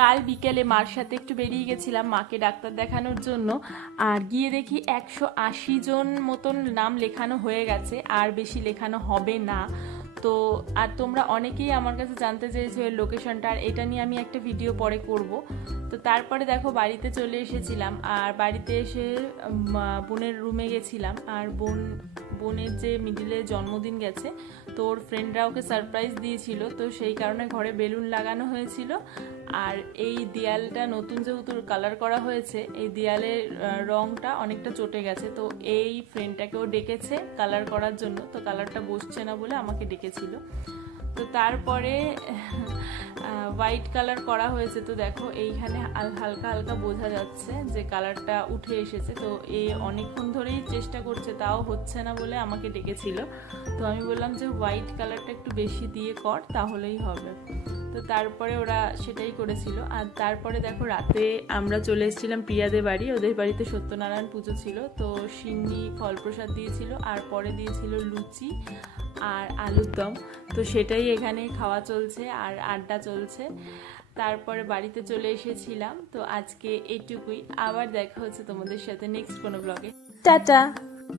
কাল বিকেলে মার সাথে একটু বেরিয়ে গেছিলাম মাকে ডাক্তার দেখানোর জন্য। আর গিয়ে দেখি 180 জন মতন নাম লেখানো হয়ে গেছে, আর বেশি লেখানো হবে না। তো আর তোমরা অনেকেই আমার কাছে জানতে চেয়েছো এর লোকেশনটা, আর এটা নিয়ে আমি একটা ভিডিও পরে করব। তো তারপরে দেখো বাড়িতে চলে এসেছিলাম, আর বাড়িতে এসে বোনের রুমে গেছিলাম। আর বোনের যে মিডিলে জন্মদিন গেছে, তো ওর ফ্রেন্ডরা ওকে সারপ্রাইজ দিয়েছিল, তো সেই কারণে ঘরে বেলুন লাগানো হয়েছিল। আর এই দেয়ালটা নতুন যেহেতু কালার করা হয়েছে, এই দেয়ালের রংটা অনেকটা চটে গেছে, তো এই ফ্রেন্ডটাকেও ডেকেছে কালার করার জন্য। তো কালারটা বসছে না বলে আমাকে ডেকেছিল। তো তারপরে হোয়াইট কালার করা হয়েছে। তো দেখো এইখানে হালকা হালকা বোঝা যাচ্ছে যে কালারটা উঠে এসেছে। তো অনেকক্ষণ ধরেই চেষ্টা করছে, তাও হচ্ছে না বলে আমাকে ডেকেছিল। তো আমি বললাম যে হোয়াইট কালারটা একটু বেশি দিয়ে কর, তাহলেই হবে। তো তারপরে ওরা সেটাই করেছিল। আর তারপরে দেখো রাতে আমরা চলে এসেছিলাম প্রিয়াদের বাড়ি। ওদের বাড়িতে সত্যনারায়ণ পুজো ছিল, তো সিন্নি ফল প্রসাদ দিয়েছিল, আর পরে দিয়েছিল লুচি আর আলুর দম। তো সেটাই এখানে খাওয়া চলছে আর আড্ডা চলছে। তারপরে বাড়িতে চলে এসেছিলাম। তো আজকে এইটুকুই, আবার দেখা হচ্ছে তোমাদের সাথে নেক্সট কোনো ব্লগে। টাটা।